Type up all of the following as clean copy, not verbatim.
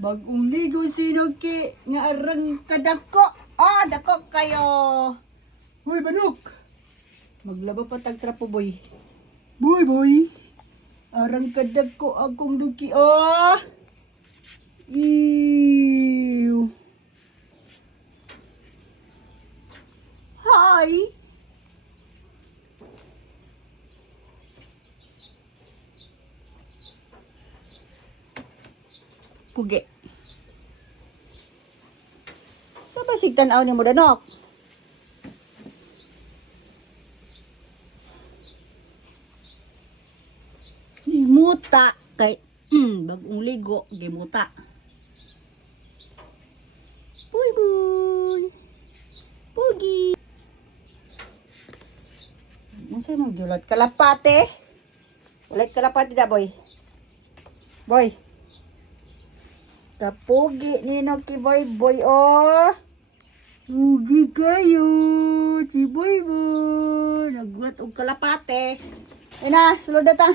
Bagong ligo sinuki nga arang kadako. Ah, dako kayo. Hoy, Banok. Maglaba pa tag trapo, boy. Boy. Arang kadako akong duki. Ah. Ew. Hi. Pugi. Sa basig tanaw ni mo danok? Gimuta kay bagong ligo gimuta. Boy. Pugi. Unsay man giulat kalapate? Ulit kalapate da, boy. Boy. Kapugi ni no ki boy oh. Pugi kayo, si boy. Naggulat og kalapate. Ay na, sulod na ta.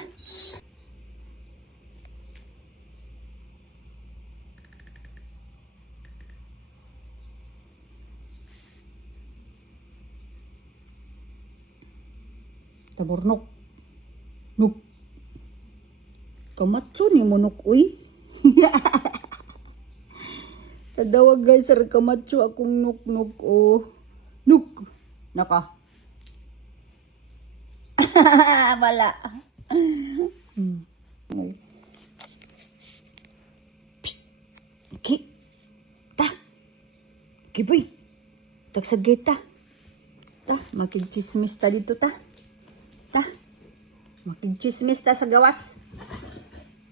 Taburnok. Nuk. Kamatso ni mo nuk, uy. Tadawag guys, sir, kamatso akong nuk oh. Nuk. Naka. Wala. Okay. Ta. Kiboy. Tagsagay ta. Ta, makikchismis ta dito ta. Ta. Makikchismis ta sa gawas.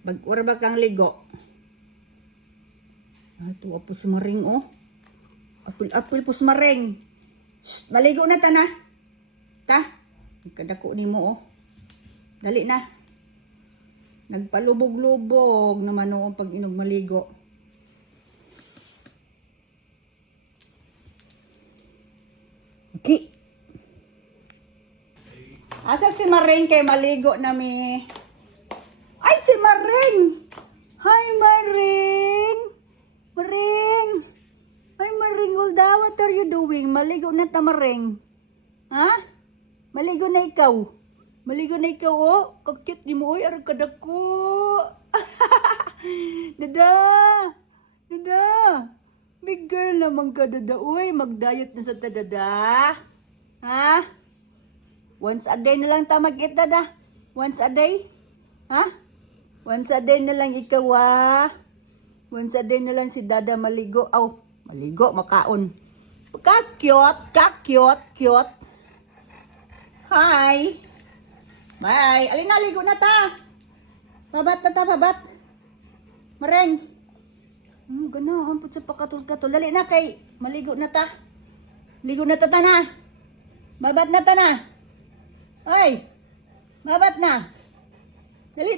Bag-urba kang ligo. Ito po si Maring, oh. Apil po si Maring. Shh, maligo na ta na. Ta. Kadako ni mo, oh. Dali na. Nagpalubog-lubog naman, oh, pag inog maligo. Okay. Asa si Maring kay maligo na mi? Ay, si Maring! Hi, Maring! Maring! Ay, Maring, Ulda, what are you doing? Maligo na ta, Maring. Ha? Maligo na ikaw. Maligo na ikaw, oh. Kakit di mo, oy, arang kadako. Dada! Big girl naman ka, dada. Uy, mag-diet na sa ta, dada. Ha? Once a day na lang ta mag-eat, dada. Once a day. Ha? Once a day na lang ikaw, ah. Once a day na lang si dada maligo. Aw, maligo, makaon. Ka-cute. Hi. Bye. Alin na, ligo na ta. Babat. Mareng. Ganahan po sa pakatul-katul. Dali na kay, maligo na ta. Ligo na ta na. Babat na ta na. Hoy. Babat na. Dali.